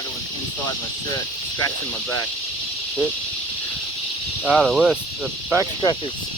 like it was inside my shirt, scratching my back. Shit. Ah, the worst. The back scratches.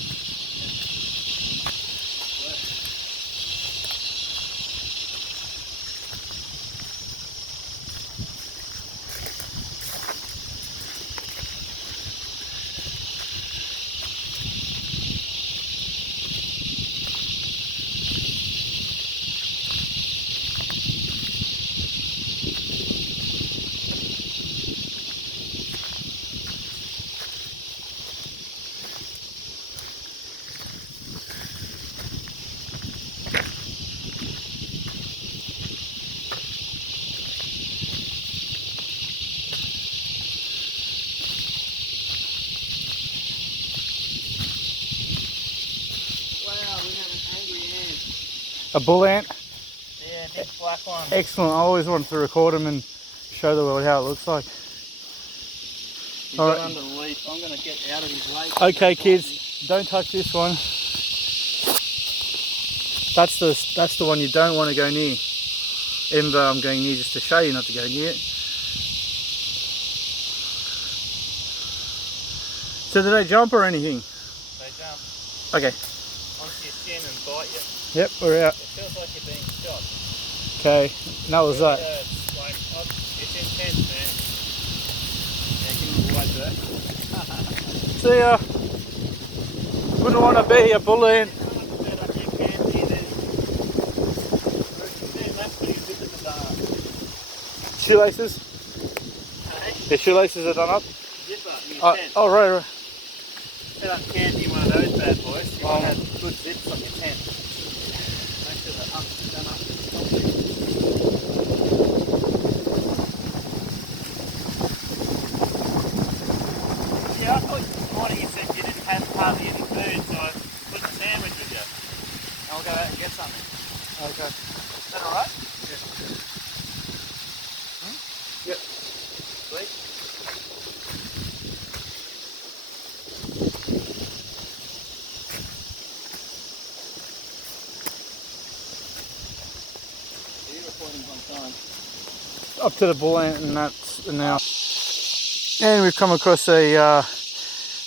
A bull ant? Yeah, big black one. Excellent. I always wanted to record them and show the world how it looks like. He's got under the leaf. I'm going to get out of his way. Okay, kids, don't touch this one. That's the one you don't want to go near. Even though I'm going near just to show you not to go near it. So do they jump or anything? They jump. Okay. Onto your shin and bite you. Yep, we're out. It feels like you're being shot. Okay, and that was that. It's like, it's intense, man. Yeah, give him a wide berth. See ya. Wouldn't want to be a bull ant. Shoelaces? The shoelaces are done up? Oh, right. Set up can't be one of those bad boys. You want to have good zips on your tent. Make sure they're done up to the top. Yeah, I thought this morning you said you didn't have hardly any food, so I put a sandwich with you. I'll go out and get something. Okay. Is that alright? Yeah. Yep. Sweet. Up to the bull ant and that's now. And we've come across a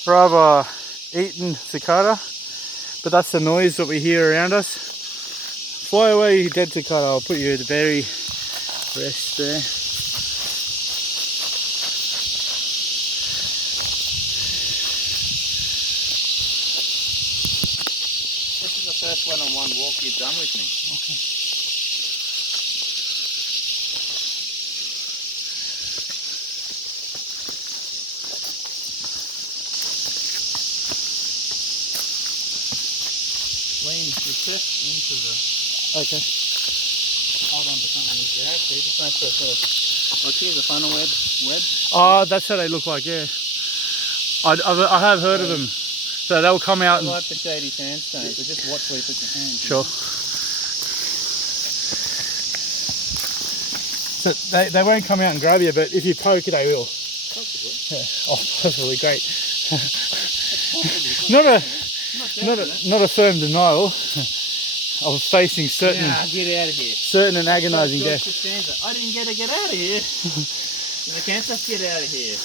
rather eaten cicada, but that's the noise that we hear around us. Fly away, you dead cicada. I'll put you at the berry rest there. This is the first one-on-one walk you've done with me. Okay. Lean your chest into the... Okay. Hold on to something with your head, just make sure it's sort of... Like here's a funnel web. Oh, that's how they look like, yeah. I have heard of them. So they'll come out and... I like the shady sandstone, so just watch where you put your hands. Sure. So they won't come out and grab you, but if you poke it, they will. Possibly. Yeah. Oh, possibly, great. Not a firm denial of facing certain... Nah, get out of here. Certain and agonising death. I didn't get to get out of here. I can't just get out of here.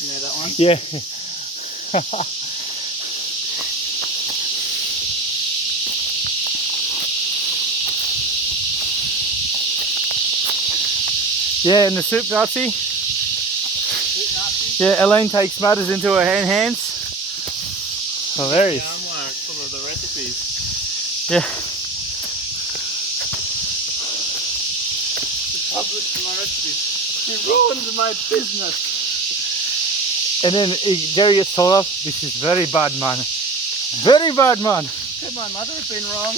You know that one? Yeah. Yeah, and the soup Nazi. Soup Nazi? Yeah, Elaine takes matters into her hands. Hilarious. Yeah, I'm like full of the recipes. Yeah. Published my recipes. He ruined my business. And then Gary gets told off, this is very bad, man. Very bad, man. Could my mother have been wrong?